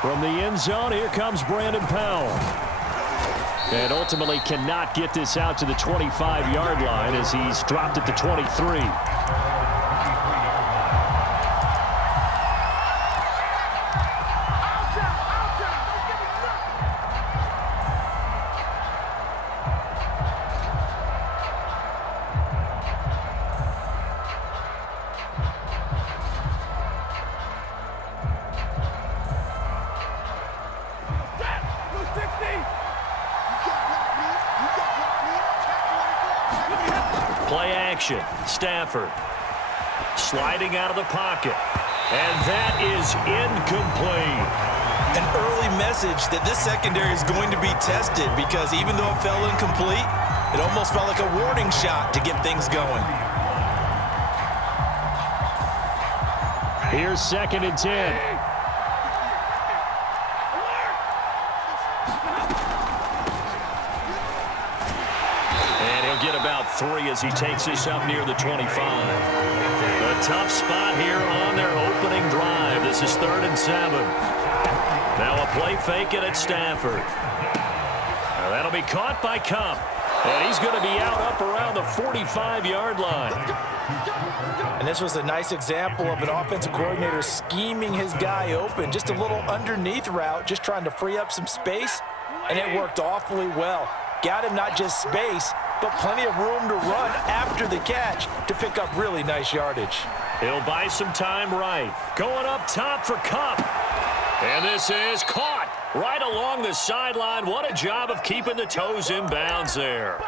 From the end zone, here comes Brandon Powell. And ultimately cannot get this out to the 25-yard line as he's dropped at the 23. Play action. Stafford sliding out of the pocket. And that is incomplete. An early message that this secondary is going to be tested because even though it fell incomplete, it almost felt like a warning shot to get things going. Here's 2nd and 10. Get about 3 as he takes this up near the 25. A tough spot here on their opening drive. This is 3rd and 7. Now a play fake it at Stafford. Now that'll be caught by Kupp. And he's going to be out up around the 45-yard line. And this was a nice example of an offensive coordinator scheming his guy open. Just a little underneath route, just trying to free up some space. And it worked awfully well. Got him not just space, but plenty of room to run after the catch to pick up really nice yardage. He'll buy some time right. Going up top for Kupp. And this is caught right along the sideline. What a job of keeping the toes in bounds there.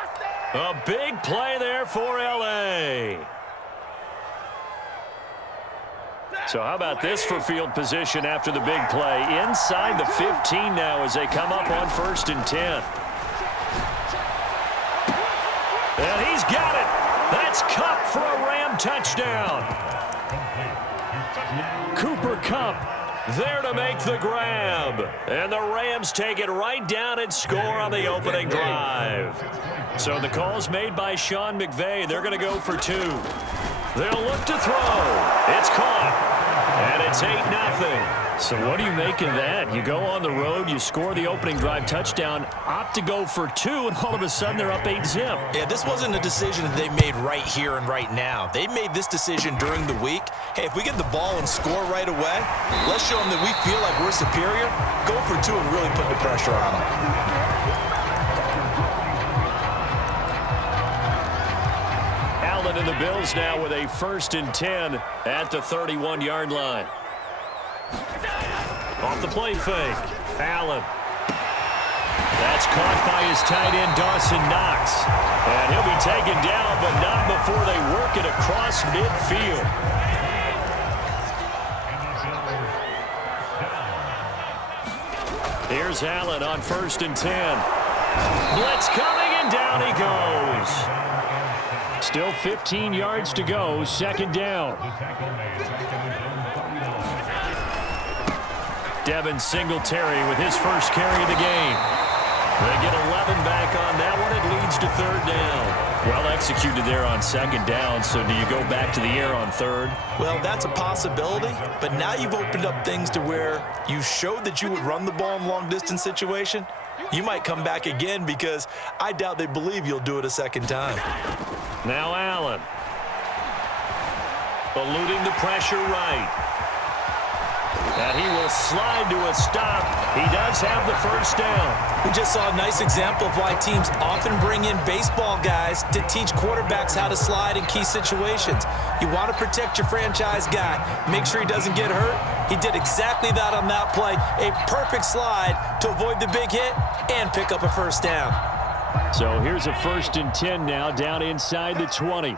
A big play there for L.A. So how about this for field position after the big play? Inside the 15 now as they come up on 1st and 10. And he's got it. That's Kupp for a Ram touchdown. Cooper Kupp there to make the grab. And the Rams take it right down and score on the opening drive. So the call's made by Sean McVay. They're going to go for 2. They'll look to throw. It's caught. And it's 8-0. So what do you make of that? You go on the road, you score the opening drive touchdown, opt to go for 2, and all of a sudden they're up 8-0. Yeah, this wasn't a decision that they made right here and right now. They made this decision during the week. Hey, if we get the ball and score right away, let's show them that we feel like we're superior. Go for 2 and really put the pressure on them. Allen and the Bills now with a 1st and 10 at the 31-yard line. Off the play fake. Allen. That's caught by his tight end, Dawson Knox. And he'll be taken down, but not before they work it across midfield. Here's Allen on 1st and 10. Blitz coming, and down he goes. Still 15 yards to go, 2nd down. Devin Singletary with his first carry of the game. They get 11 back on that one. It leads to 3rd down. Well executed there on 2nd down. So do you go back to the air on 3rd? Well, that's a possibility. But now you've opened up things to where you showed that you would run the ball in long-distance situation. You might come back again because I doubt they believe you'll do it a 2nd time. Now Allen. Eluding the pressure right. And he will slide to a stop. He does have the 1st down. We just saw a nice example of why teams often bring in baseball guys to teach quarterbacks how to slide in key situations. You want to protect your franchise guy. Make sure he doesn't get hurt. He did exactly that on that play. A perfect slide to avoid the big hit and pick up a 1st down. So here's a 1st and 10 now down inside the 20.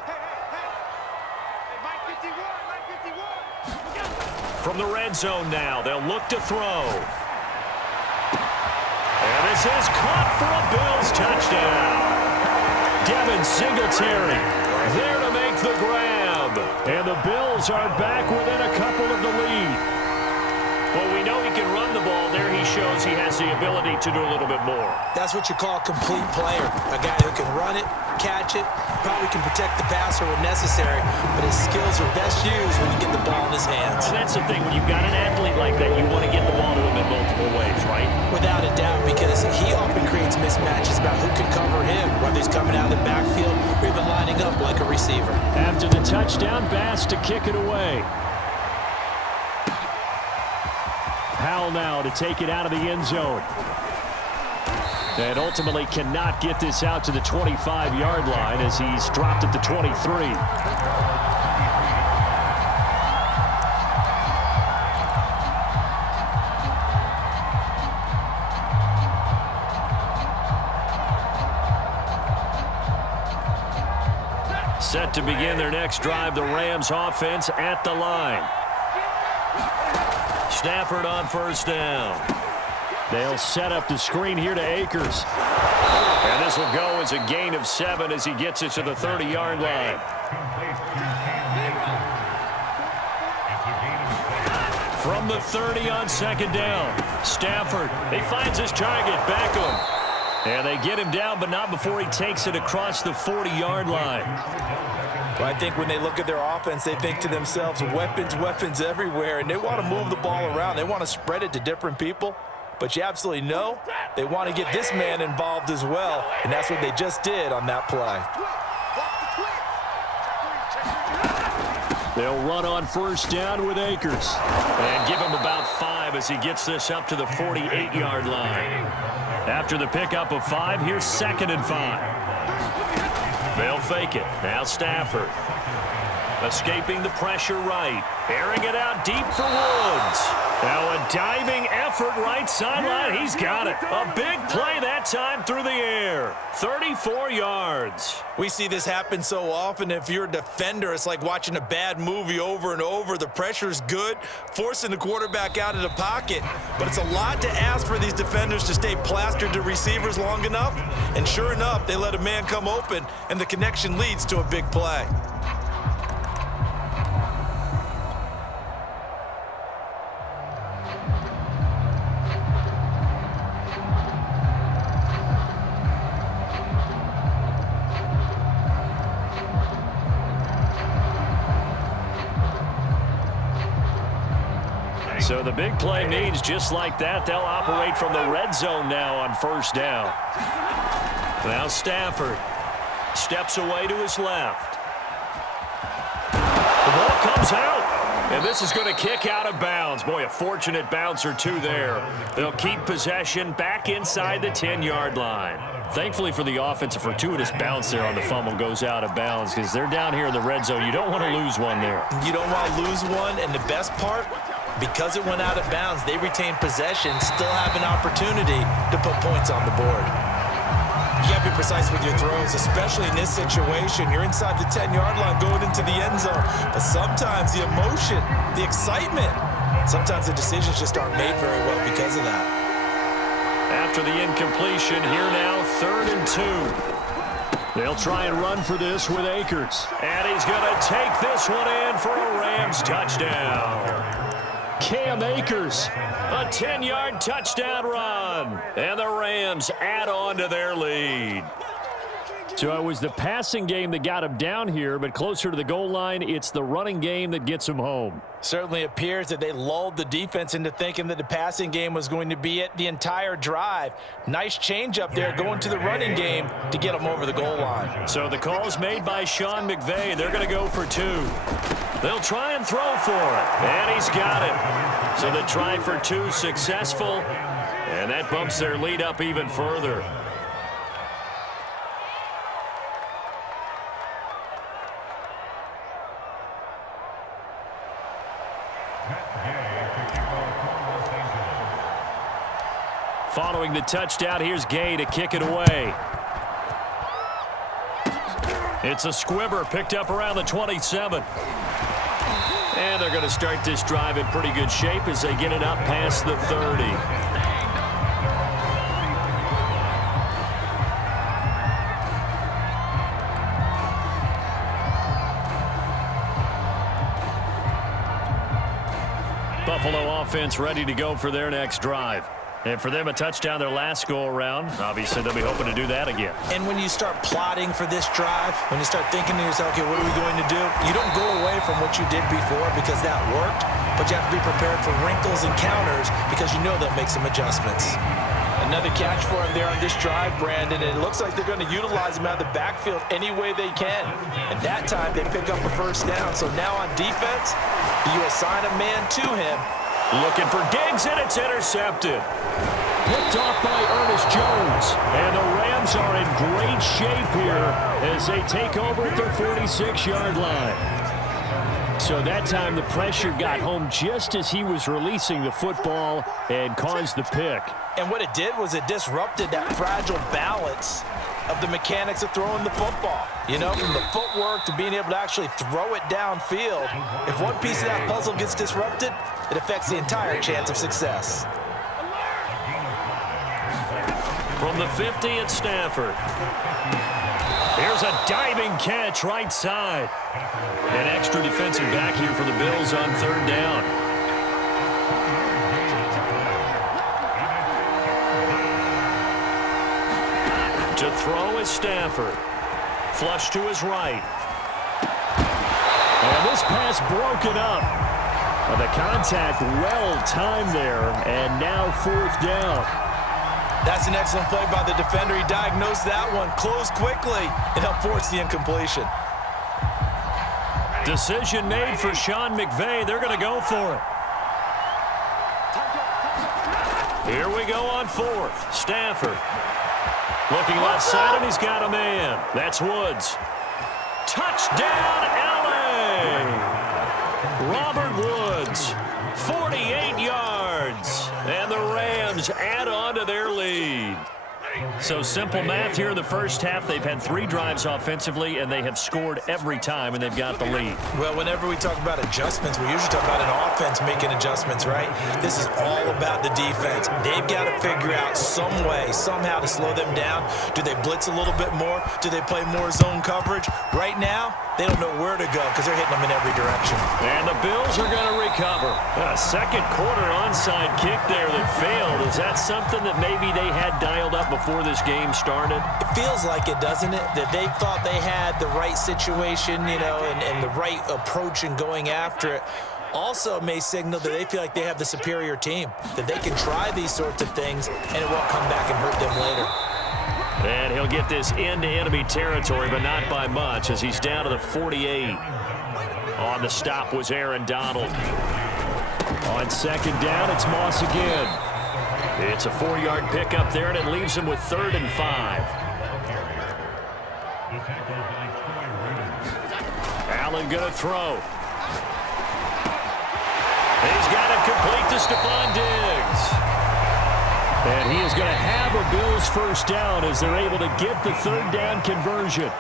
From the red zone now, they'll look to throw. And this is caught for a Bills touchdown. Devin Singletary there to make the grab. And the Bills are back within a couple of the lead. Well, we know he can run the ball. There he shows he has the ability to do a little bit more. That's what you call a complete player. A guy who can run it, catch it, probably can protect the passer when necessary, but his skills are best used when you get the ball in his hands. And that's the thing. When you've got an athlete like that, you want to get the ball to him in multiple ways, right? Without a doubt, because he often creates mismatches about who can cover him, whether he's coming out of the backfield or even lining up like a receiver. After the touchdown, Bass to kick it away. Powell now to take it out of the end zone. And ultimately cannot get this out to the 25-yard line as he's dropped at the 23. Set to begin their next drive, the Rams offense at the line. Stafford on first down. They'll set up the screen here to Akers. And this will go as a gain of 7 as he gets it to the 30-yard line. From the 30 on second down, Stafford, he finds his target, Beckham. And they get him down, but not before he takes it across the 40-yard line. Well, I think when they look at their offense, they think to themselves, weapons, weapons everywhere, and they want to move the ball around. They want to spread it to different people. But you absolutely know they want to get this man involved as well, and that's what they just did on that play. They'll run on first down with Akers and give him about 5 as he gets this up to the 48-yard line. After the pickup of 5, here's 2nd and 5. They'll fake it. Now Stafford. Escaping the pressure right. Airing it out deep for Woods. Now a diving effort right sideline. He's got it. A big play that time through the air. 34 yards. We see this happen so often. If you're a defender, it's like watching a bad movie over and over. The pressure's good, forcing the quarterback out of the pocket. But it's a lot to ask for these defenders to stay plastered to receivers long enough. And sure enough, they let a man come open, and the connection leads to a big play. So the big play means just like that, they'll operate from the red zone now on first down. Now Stafford steps away to his left. The ball comes out, and this is going to kick out of bounds. Boy, a fortunate bounce or two there. They'll keep possession back inside the 10-yard line. Thankfully for the offense, a fortuitous bounce there on the fumble goes out of bounds because they're down here in the red zone. You don't want to lose one there. You don't want to lose one, and the best part, because it went out of bounds, they retain possession, still have an opportunity to put points on the board. You got to be precise with your throws, especially in this situation. You're inside the 10-yard line going into the end zone. But sometimes the emotion, the excitement, sometimes the decisions just aren't made very well because of that. After the incompletion, here now, 3rd and 2. They'll try and run for this with Akers. And he's going to take this one in for a Rams touchdown. Cam Akers, a 10-yard touchdown run. And the Rams add on to their lead. So it was the passing game that got him down here, but closer to the goal line, it's the running game that gets him home. Certainly appears that they lulled the defense into thinking that the passing game was going to be it the entire drive. Nice change up there going to the running game to get them over the goal line. So the call's made by Sean McVay. They're going to go for 2. They'll try and throw for it, and he's got it. So the try for 2 successful, and that bumps their lead up even further. Following the touchdown, here's Gay to kick it away. It's a squibber picked up around the 27. And they're going to start this drive in pretty good shape as they get it up past the 30. Buffalo offense ready to go for their next drive. And for them, a touchdown their last go-around. Obviously, they'll be hoping to do that again. And when you start plotting for this drive, when you start thinking to yourself, okay, what are we going to do? You don't go away from what you did before because that worked, but you have to be prepared for wrinkles and counters because you know they'll make some adjustments. Another catch for him there on this drive, Brandon, and it looks like they're going to utilize him out of the backfield any way they can. And that time, they pick up a first down. So now on defense, you assign a man to him. Looking for Diggs, and it's intercepted. Picked off by Ernest Jones. And the Rams are in great shape here as they take over at their 46-yard line. So that time the pressure got home just as he was releasing the football and caused the pick. And what it did was it disrupted that fragile balance of the mechanics of throwing the football. You know, from the footwork to being able to actually throw it downfield. If one piece of that puzzle gets disrupted, it affects the entire chance of success. From the 50 at Stafford. Here's a diving catch right side. An extra defensive back here for the Bills on third down. To throw is Stafford. Flush to his right. And this pass broken up. The contact well timed there, and now fourth down. That's an excellent play by the defender. He diagnosed that one, closed quickly, and helped force the incompletion. Decision made for Sean McVay. They're going to go for it. Here we go on fourth. Stafford. Looking left side, and he's got a man. That's Woods. Touchdown, L.A. Robert Woods, 48 yards. And the Rams add on to their lead. So simple math here in the first half. They've had 3 drives offensively, and they have scored every time, and they've got the lead. Well, whenever we talk about adjustments, we usually talk about an offense making adjustments, right? This is all about the defense. They've got to figure out some way, somehow to slow them down. Do they blitz a little bit more? Do they play more zone coverage? Right now, they don't know where to go because they're hitting them in every direction. And the Bills are going to recover. A second quarter onside kick there that failed. Is that something that maybe they had dialed up before this game started? It feels like it, doesn't it? That they thought they had the right situation, you know, and the right approach in going after it. Also may signal that they feel like they have the superior team, that they can try these sorts of things and it won't come back and hurt them later. And he'll get this into enemy territory, but not by much, as he's down to the 48. On the stop was Aaron Donald. On second down, it's Moss again. It's a 4-yard pickup there, and it leaves him with 3rd and 5. Allen going to throw. He's got it complete to Stephon Diggs. And he is going to have a Bills first down as they're able to get the 3rd down conversion.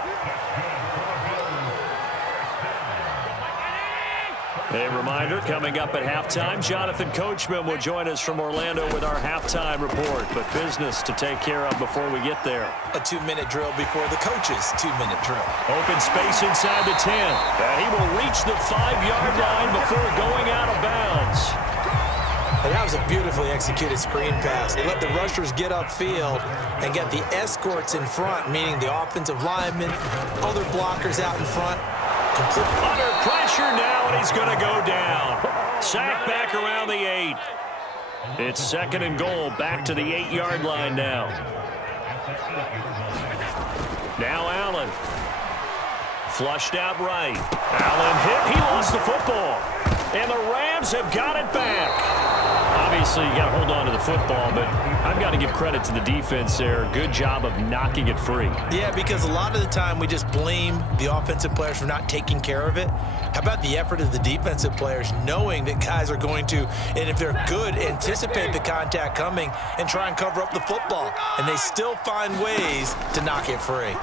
A reminder, coming up at halftime, Jonathan Coachman will join us from Orlando with our halftime report. But business to take care of before we get there. A 2-minute drill before the coach's 2-minute drill. Open space inside the 10. And he will reach the 5-yard line before going out of bounds. And that was a beautifully executed screen pass. They let the rushers get upfield and get the escorts in front, meaning the offensive linemen, other blockers out in front. Under pressure now, and he's going to go down. Sack back around the 8. It's 2nd and goal, back to the 8-yard line now. Now Allen. Flushed out right. Allen hit. He lost the football. And the Rams have got it back. Obviously, you got to hold on to the football, but I've got to give credit to the defense there. Good job of knocking it free. Yeah, because a lot of the time we just blame the offensive players for not taking care of it. How about the effort of the defensive players knowing that guys are going to, and if they're good, anticipate the contact coming and try and cover up the football. And they still find ways to knock it free.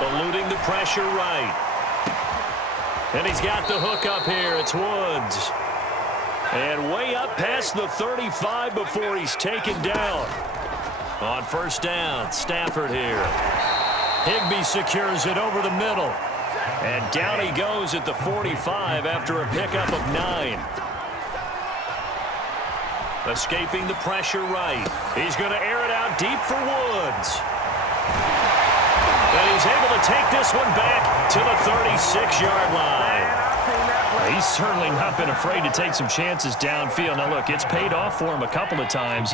Eluding the pressure right. And he's got the hook up here. It's Woods. And way up past the 35 before he's taken down. On first down, Stafford here. Higbee secures it over the middle. And down he goes at the 45 after a pickup of 9. Escaping the pressure right. He's going to air it out deep for Woods. And he's able to take this one back to the 36-yard line. He's certainly not been afraid to take some chances downfield. Now, look, it's paid off for him a couple of times.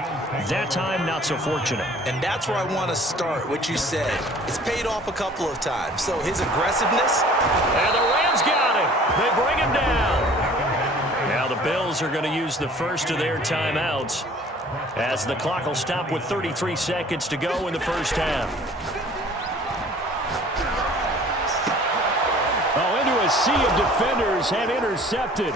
That time, not so fortunate. And that's where I want to start, what you said. It's paid off a couple of times. So his aggressiveness. And the Rams got him. They bring him down. Now the Bills are going to use the first of their timeouts as the clock will stop with 33 seconds to go in the first half. A sea of defenders and intercepted.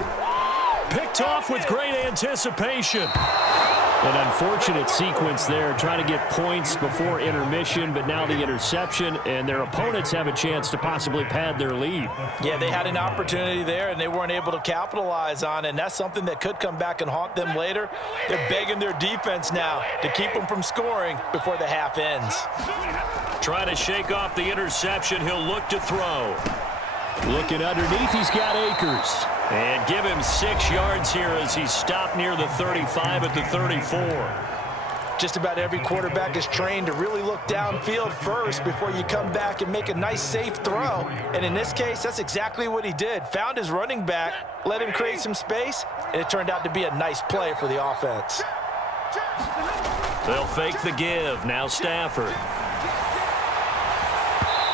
Picked off with great anticipation. An unfortunate sequence there, trying to get points before intermission, but now the interception, and their opponents have a chance to possibly pad their lead. Yeah, they had an opportunity there, and they weren't able to capitalize on it, and that's something that could come back and haunt them later. They're begging their defense now to keep them from scoring before the half ends. Trying to shake off the interception. He'll look to throw. Looking underneath, he's got Akers. And give him 6 yards here as he's stopped near the 35 at the 34. Just about every quarterback is trained to really look downfield first before you come back and make a nice, safe throw. And in this case, that's exactly what he did. Found his running back, let him create some space, and it turned out to be a nice play for the offense. They'll fake the give. Now Stafford.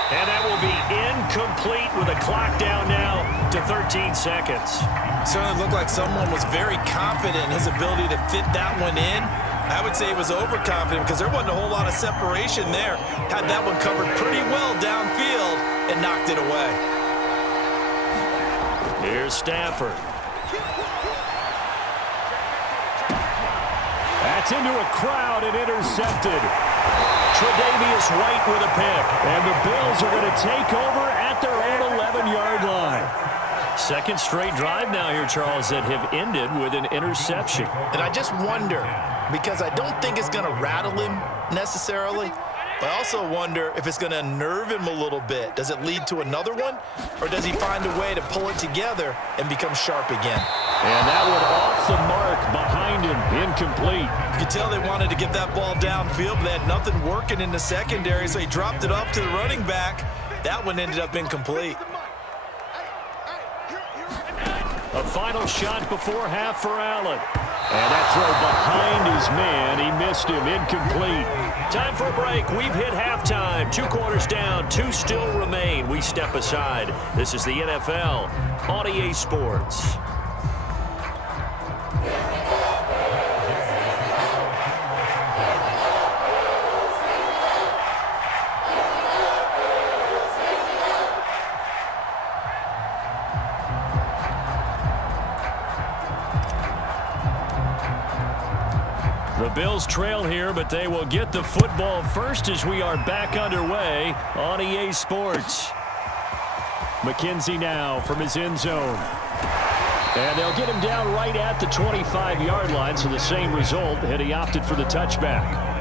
And that will be incomplete with a clock down now to 13 seconds. Certainly looked like someone was very confident in his ability to fit that one in. I would say he was overconfident because there wasn't a whole lot of separation there. Had that one covered pretty well downfield and knocked it away. Here's Stafford. That's into a crowd and intercepted. Tre'Davious White with a pick. And the Bills are going to take over at their own 11-yard line. Second straight drive now here, Charles, that have ended with an interception. And I just wonder, because I don't think it's going to rattle him necessarily, but I also wonder if it's going to unnerve him a little bit. Does it lead to another one, or does he find a way to pull it together and become sharp again? And that one off the mark behind him, incomplete. You could tell they wanted to get that ball downfield, but they had nothing working in the secondary, so he dropped it off to the running back. That one ended up incomplete. A final shot before half for Allen. And that throw behind his man, he missed him, incomplete. Time for a break. We've hit halftime. 2 quarters down, 2 still remain. We step aside. This is the NFL on EA Sports. The Bills trail here, but they will get the football first as we are back underway on EA Sports. McKenzie now from his end zone. And they'll get him down right at the 25-yard line, so the same result, and he opted for the touchback.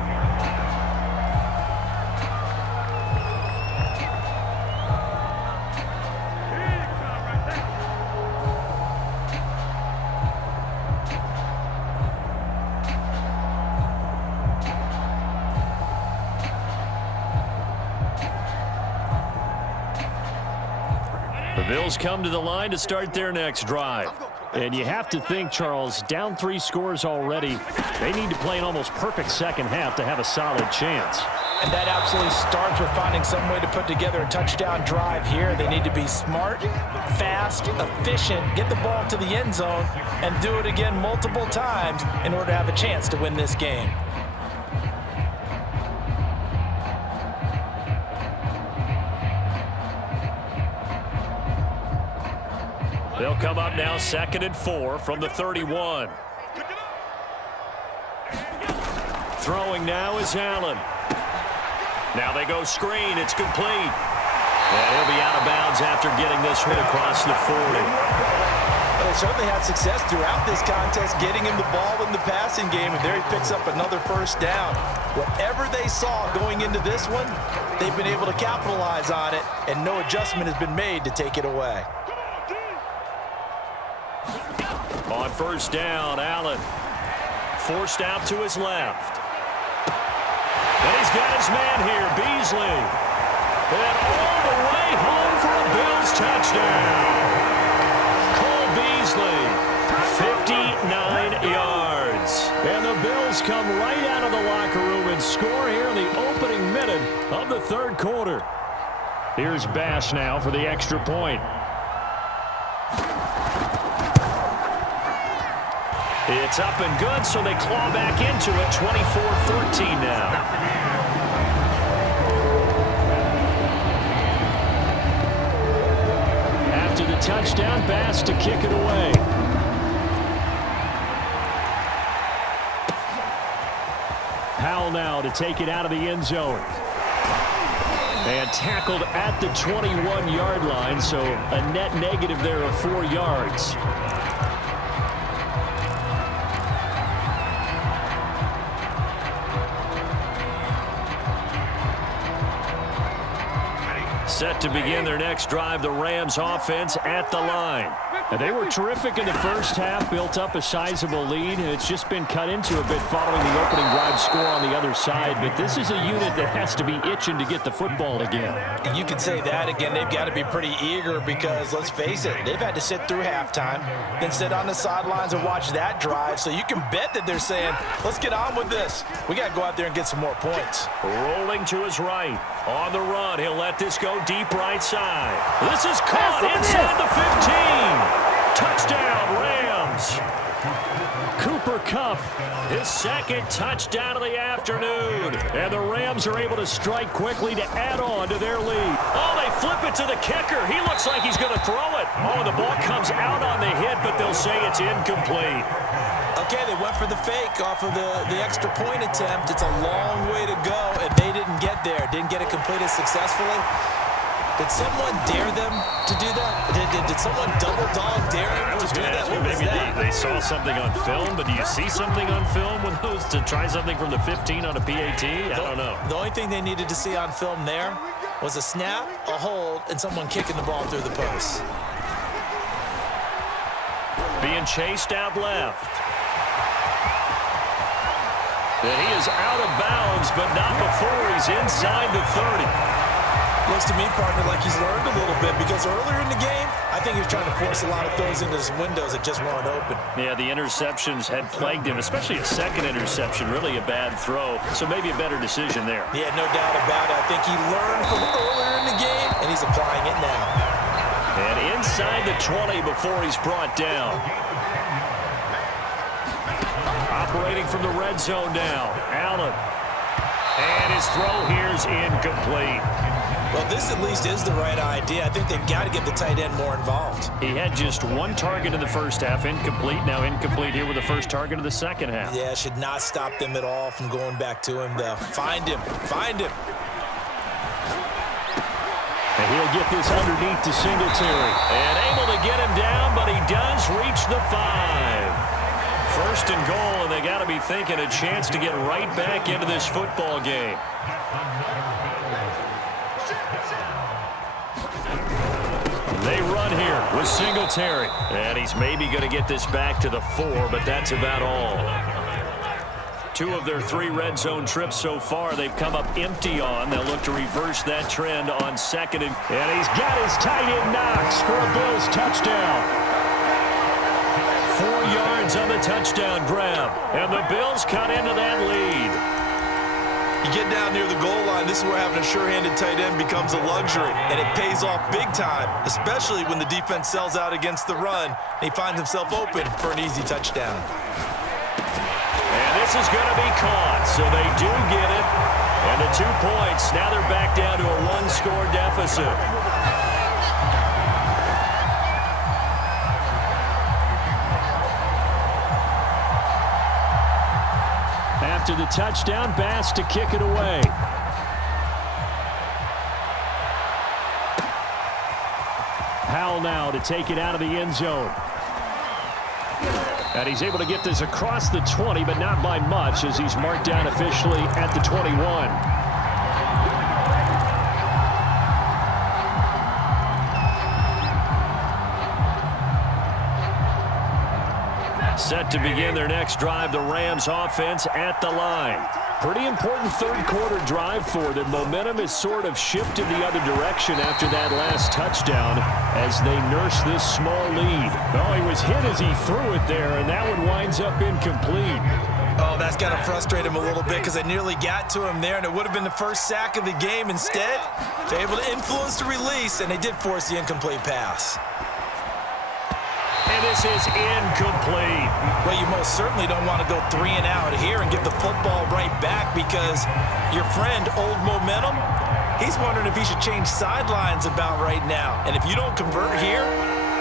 The Bills come to the line to start their next drive. And you have to think, Charles, down 3 scores already. They need to play an almost perfect second half to have a solid chance. And that absolutely starts with finding some way to put together a touchdown drive here. They need to be smart, fast, efficient, get the ball to the end zone, and do it again multiple times in order to have a chance to win this game. They'll come up now 2nd and 4 from the 31. Throwing now is Allen. Now they go screen. It's complete. And he'll be out of bounds after getting this one across the 40. Well, they certainly had success throughout this contest getting him the ball in the passing game, and there he picks up another first down. Whatever they saw going into this one, they've been able to capitalize on it, and no adjustment has been made to take it away. On first down, Allen forced out to his left. And he's got his man here, Beasley. And all the way home for a Bills touchdown. Cole Beasley, 59 yards. And the Bills come right out of the locker room and score here in the opening minute of the third quarter. Here's Bass now for the extra point. It's up and good, so they claw back into it, 24-13 now. After the touchdown, Bass to kick it away. Powell now to take it out of the end zone. And tackled at the 21-yard line, so a net negative there of 4 yards. Set to begin their next drive, the Rams offense at the line. And they were terrific in the first half, built up a sizable lead, and it's just been cut into a bit following the opening drive score on the other side. But this is a unit that has to be itching to get the football again. And you can say that again. They've got to be pretty eager because, let's face it, they've had to sit through halftime, then sit on the sidelines and watch that drive. So you can bet that they're saying, let's get on with this. We got to go out there and get some more points. Rolling to his right. On the run, he'll let this go deep right side. This is caught inside the 15. Touchdown, Rams. Cooper Kupp, his second touchdown of the afternoon. And the Rams are able to strike quickly to add on to their lead. Oh, they flip it to the kicker. He looks like he's going to throw it. Oh, the ball comes out on the hit, but they'll say it's incomplete. Okay, they went for the fake off of the extra point attempt. It's a long way to go, and they didn't get there. Didn't get it completed successfully. Did someone dare them to do that? Did someone double dog dare them to do that? What was maybe that? they saw something on film, but do you see something on film with those to try something from the 15 on a PAT? I don't know. The only thing they needed to see on film there was a snap, a hold, and someone kicking the ball through the post. Being chased out left. And he is out of bounds, but not before he's inside the 30. Looks to me, partner, like he's learned a little bit because earlier in the game, I think he was trying to force a lot of throws into his windows that just weren't open. Yeah, the interceptions had plagued him, especially a second interception, really a bad throw. So maybe a better decision there. Yeah, no doubt about it. I think he learned from earlier in the game, and he's applying it now. And inside the 20 before he's brought down. Operating from the red zone now, Allen. And his throw here is incomplete. Well, this at least is the right idea. I think they've got to get the tight end more involved. He had just one target in the first half, incomplete. Now incomplete here with the first target of the second half. Yeah, should not stop them at all from going back to him, though. Find him. Find him. And he'll get this underneath to Singletary. And able to get him down, but he does reach the 5. First and goal, and they got to be thinking a chance to get right back into this football game. They run here with Singletary. And he's maybe going to get this back to the 4, but that's about all. 2 of their 3 red zone trips so far, they've come up empty on. They'll look to reverse that trend on second. And he's got his tight end Knox for a Bills touchdown. 4 yards on the touchdown grab. And the Bills cut into that lead. You get down near the goal line, this is where having a sure-handed tight end becomes a luxury. And it pays off big time, especially when the defense sells out against the run. And he finds himself open for an easy touchdown. And this is going to be caught, so they do get it. And the 2 points, now they're back down to a 1-score deficit. After the touchdown, Bass to kick it away. Powell now to take it out of the end zone. And he's able to get this across the 20, but not by much as he's marked down officially at the 21. Set to begin their next drive, the Rams offense at the line. Pretty important third quarter drive for them. Momentum has sort of shifted the other direction after that last touchdown as they nurse this small lead. Oh, he was hit as he threw it there, and that one winds up incomplete. Oh, that's got to frustrate him a little bit because they nearly got to him there, and it would have been the first sack of the game. Instead, they're able to influence the release, and they did force the incomplete pass. And this is incomplete. Well, you most certainly don't want to go 3 and out here and give the football right back because your friend, Old Momentum, he's wondering if he should change sidelines about right now. And if you don't convert here,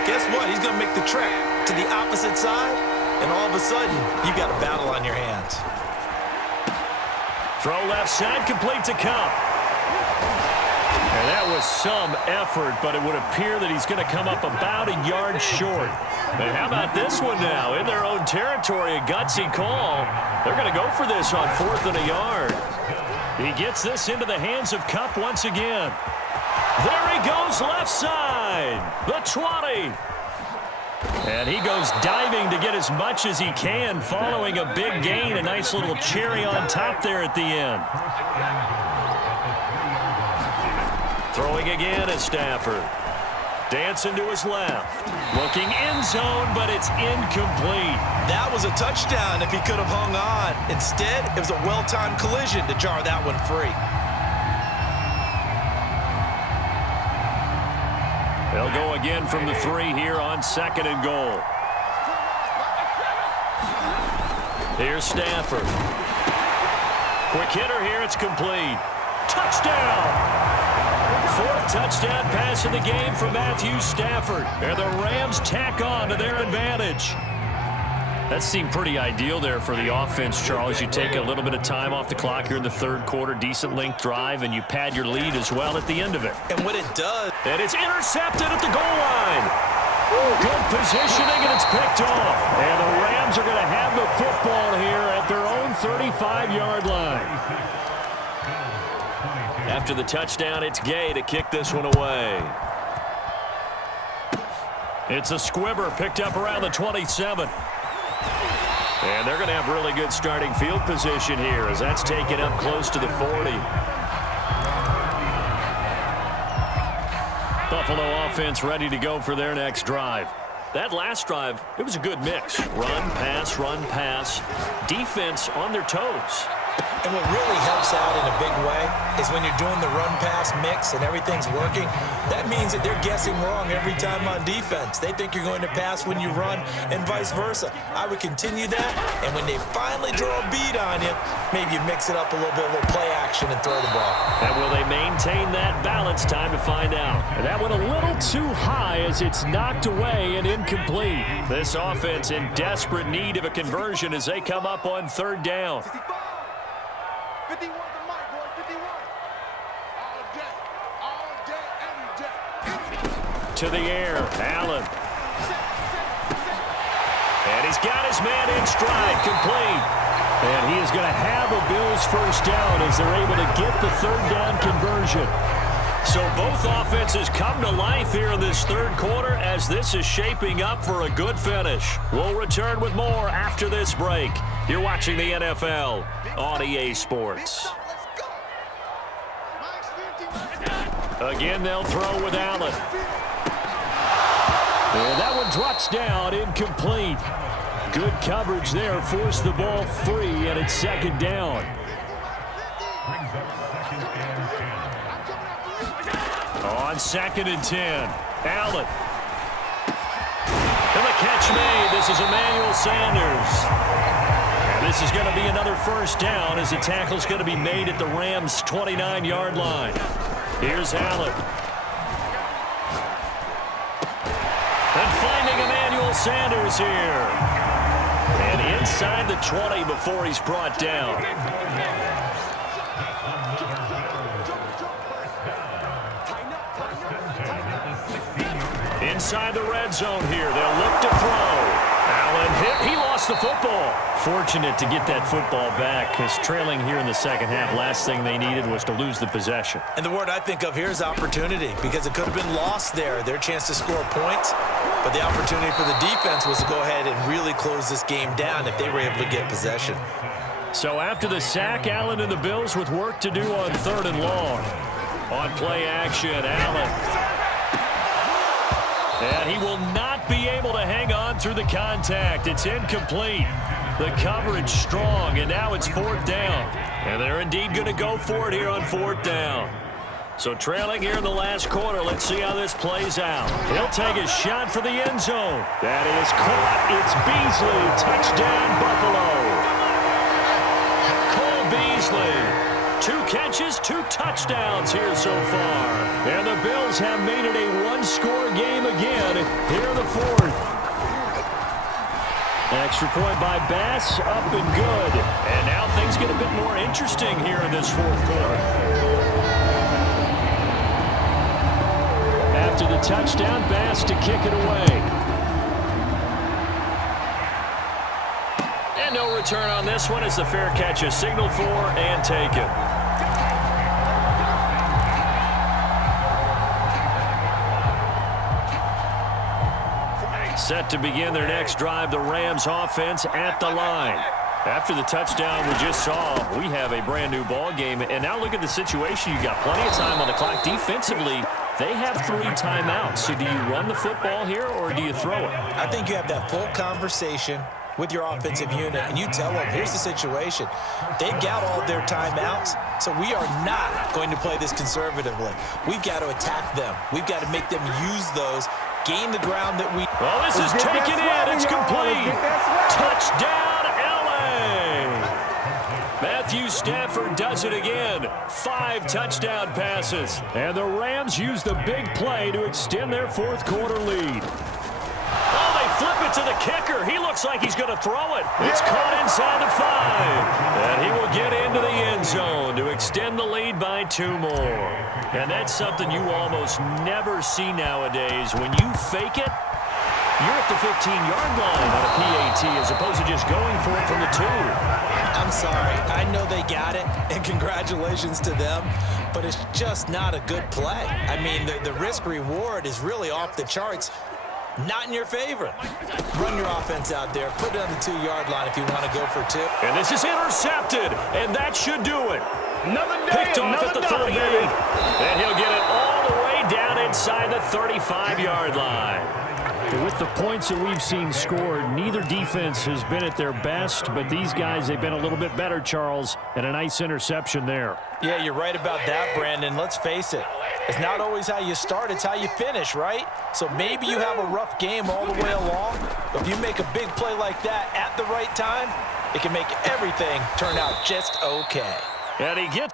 guess what? He's going to make the trek to the opposite side, and all of a sudden, you've got a battle on your hands. Throw left side, complete to Kupp. And that was some effort, but it would appear that he's going to come up about a yard short. And how about this one now? In their own territory, a gutsy call. They're going to go for this on 4th and a yard. He gets this into the hands of Kupp once again. There he goes left side. The 20. And he goes diving to get as much as he can following a big gain. A nice little cherry on top there at the end. Throwing again is Stafford. Dancing to his left. Looking end zone, but it's incomplete. That was a touchdown if he could have hung on. Instead, it was a well-timed collision to jar that one free. They'll go again from the 3 here on 2nd and goal. Here's Stafford. Quick hitter here, it's complete. Touchdown! 4th touchdown pass in the game for Matthew Stafford. And the Rams tack on to their advantage. That seemed pretty ideal there for the offense, Charles. You take a little bit of time off the clock here in the 3rd quarter, decent length drive, and you pad your lead as well at the end of it. And what it does... And it's intercepted at the goal line. Good positioning, and it's picked off. And the Rams are going to have the football here at their own 35-yard line. After the touchdown, it's Gay to kick this one away. It's a squibber picked up around the 27. And they're going to have really good starting field position here as that's taken up close to the 40. Buffalo offense ready to go for their next drive. That last drive, it was a good mix. Run, pass, defense on their toes. And what really helps out in a big way is when you're doing the run-pass mix and everything's working, that means that they're guessing wrong every time on defense. They think you're going to pass when you run and vice versa. I would continue that, and when they finally draw a bead on you, maybe you mix it up a little bit, a little play action and throw the ball. And will they maintain that balance? Time to find out. And that went a little too high as it's knocked away and incomplete. This offense in desperate need of a conversion as they come up on 3rd down. 51 to Mike, boy, 51. All day, every day. To the air, Allen. And he's got his man in stride, complete. And he is going to have a Bills first down as they're able to get the 3rd down conversion. So both offenses come to life here in this 3rd quarter as this is shaping up for a good finish. We'll return with more after this break. You're watching the NFL on EA Sports. Again, they'll throw with Allen. And that one drops down, incomplete. Good coverage there, forced the ball free, and it's 2nd down. On 2nd and 10, Allen. And the catch made. This is Emmanuel Sanders. And this is going to be another first down as the tackle's going to be made at the Rams' 29-yard line. Here's Allen. And finding Emmanuel Sanders here. And inside the 20 before he's brought down. Inside the red zone here. They'll look to throw. Allen hit. He lost the football. Fortunate to get that football back because trailing here in the 2nd half, last thing they needed was to lose the possession. And the word I think of here is opportunity because it could have been lost there. Their chance to score points. But the opportunity for the defense was to go ahead and really close this game down if they were able to get possession. So after the sack, Allen and the Bills with work to do on 3rd and long. On play action, Allen. And he will not be able to hang on through the contact. It's incomplete. The coverage strong, and now it's 4th down. And they're indeed going to go for it here on 4th down. So trailing here in the last quarter, let's see how this plays out. He'll take a shot for the end zone. That is caught. It's Beasley. Touchdown, Buffalo. Cole Beasley. 2 catches, 2 touchdowns here so far. And the Bills have made it a 1-score game again here in the 4th. Extra point by Bass, up and good. And now things get a bit more interesting here in this 4th quarter. After the touchdown, Bass to kick it away. And no return on this one as the fair catch is signaled for and taken. Set to begin their next drive, the Rams offense at the line. After the touchdown we just saw, we have a brand new ball game. And now look at the situation. You got plenty of time on the clock. Defensively, they have 3 timeouts. So do you run the football here or do you throw it? I think you have that full conversation with your offensive unit, and you tell them, here's the situation. They've got all of their timeouts, so we are not going to play this conservatively. We've got to attack them. We've got to make them use those, gain the ground that we... Well, this is taken in. It's complete. Touchdown, L.A. Matthew Stafford does it again. 5 touchdown passes. And the Rams use the big play to extend their 4th quarter lead. Oh, they flip it to the kicker. He looks like he's going to throw it. It's caught inside the 5. And he will get into the end zone to extend the lead by 2 more. And that's something you almost never see nowadays. When you fake it, you're at the 15-yard line on a PAT as opposed to just going for it from the 2. I'm sorry. I know they got it, and congratulations to them, but it's just not a good play. I mean, the risk-reward is really off the charts. Not in your favor. Run your offense out there. Put it on the 2-yard line if you want to go for 2. And this is intercepted, and that should do it. Another day, Picked off at the 38. And he'll get it all the way down inside the 35-yard line. With the points that we've seen scored, neither defense has been at their best, but these guys, they've been a little bit better, Charles, and a nice interception there. Yeah, you're right about that, Brandon. Let's face it. It's not always how you start, it's how you finish, right? So maybe you have a rough game all the way along, but if you make a big play like that at the right time, it can make everything turn out just okay. And he gets...